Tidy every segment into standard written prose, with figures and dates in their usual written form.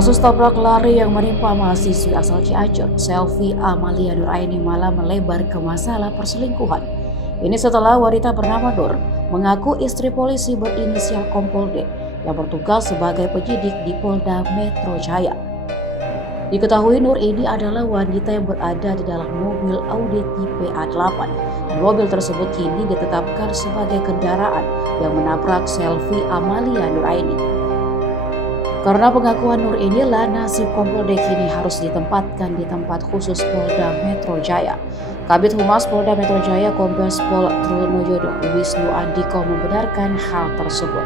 Kasus tabrak lari yang menimpa mahasiswi asal Cianjur, Selvi Amalia Nuraini malah melebar ke masalah perselingkuhan. Ini setelah wanita bernama Nur mengaku istri polisi berinisial Kompol D yang bertugas sebagai penyidik di Polda Metro Jaya. Diketahui Nur ini adalah wanita yang berada di dalam mobil Audi tipe A8 dan mobil tersebut kini ditetapkan sebagai kendaraan yang menabrak Selvi Amalia Nuraini. Karena pengakuan Nur inilah nasib Kompol D kini harus ditempatkan di tempat khusus Polda Metro Jaya. Kabid Humas Polda Metro Jaya Kombes Pol Trunoyodo Wisnu Andiko membenarkan hal tersebut.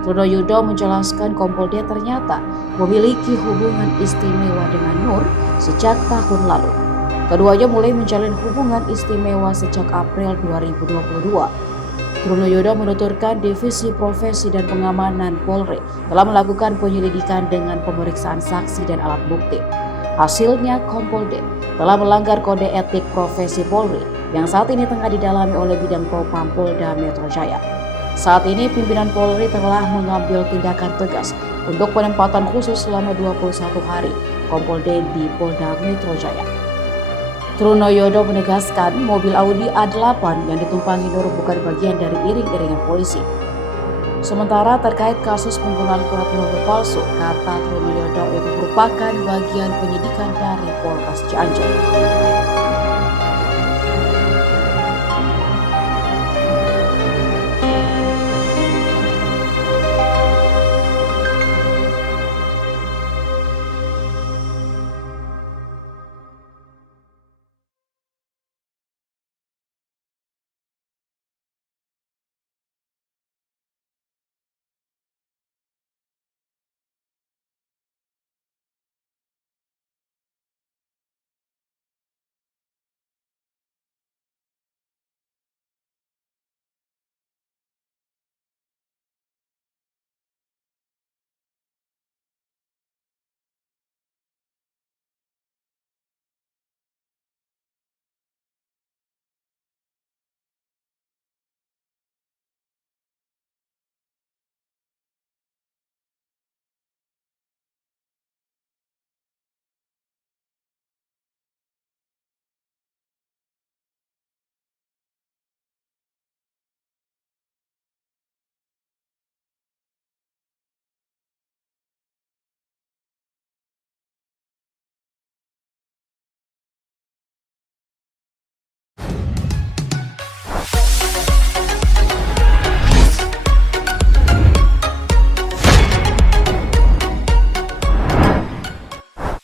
Trunoyodo menjelaskan Kompol D ternyata memiliki hubungan istimewa dengan Nur sejak tahun lalu. Keduanya mulai menjalin hubungan istimewa sejak April 2022. Trunoyodo menuturkan Divisi Profesi dan Pengamanan Polri telah melakukan penyelidikan dengan pemeriksaan saksi dan alat bukti. Hasilnya Kompol D telah melanggar kode etik profesi Polri yang saat ini tengah didalami oleh Bidang Propam Polda Metro Jaya. Saat ini pimpinan Polri telah mengambil tindakan tegas untuk penempatan khusus selama 21 hari Kompol D di Polda Metro Jaya. Trunoyodo menegaskan mobil Audi A8 yang ditumpangi Nur bukan bagian dari iring-iringan polisi. Sementara terkait kasus penggunaan plat nomor palsu, kata Trunoyodo itu merupakan bagian penyidikan dari Polres Cianjur.